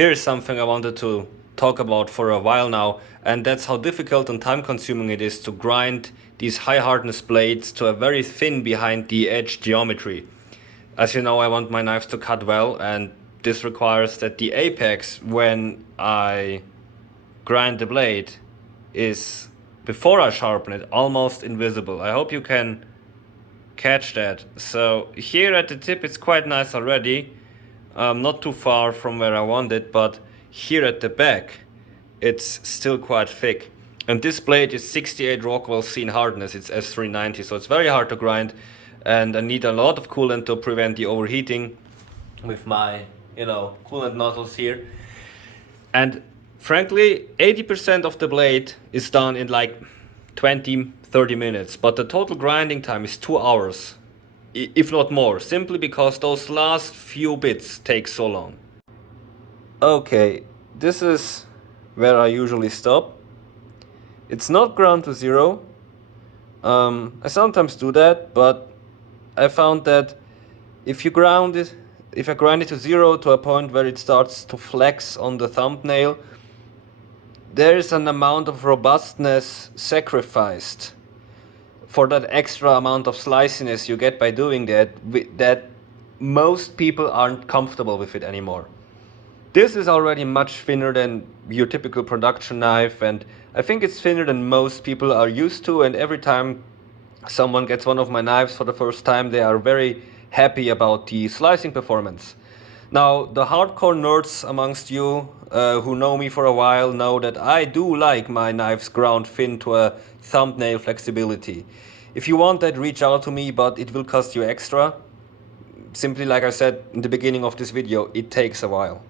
Here's something I wanted to talk about for a while now, and that's how difficult and time consuming it is to grind these high hardness blades to a very thin behind the edge geometry. As you know, I want my knives to cut well, and this requires that the apex when I grind the blade is, before I sharpen it, almost invisible. I hope you can catch that. So here at the tip it's quite nice already, not too far from where I want it, but here at the back it's still quite thick. And this blade is 68 Rockwell scene hardness, it's S390, so it's very hard to grind, and I need a lot of coolant to prevent the overheating with my, coolant nozzles here. And frankly, 80% of the blade is done in like 20-30 minutes, but the total grinding time is 2 hours, if not more, simply because those last few bits take so long. Okay, this is where I usually stop. It's not ground to zero. I sometimes do that, but I found that if I grind it to zero to a point where it starts to flex on the thumbnail, there is an amount of robustness sacrificed for that extra amount of sliceyness you get by doing that most people aren't comfortable with it anymore. This is already much thinner than your typical production knife, and I think it's thinner than most people are used to, and every time someone gets one of my knives for the first time, they are very happy about the slicing performance. Now, the hardcore nerds amongst you who know me for a while know that I do like my knives ground thin to a thumbnail flexibility. If you want that, reach out to me, but it will cost you extra. Simply like I said in the beginning of this video, it takes a while.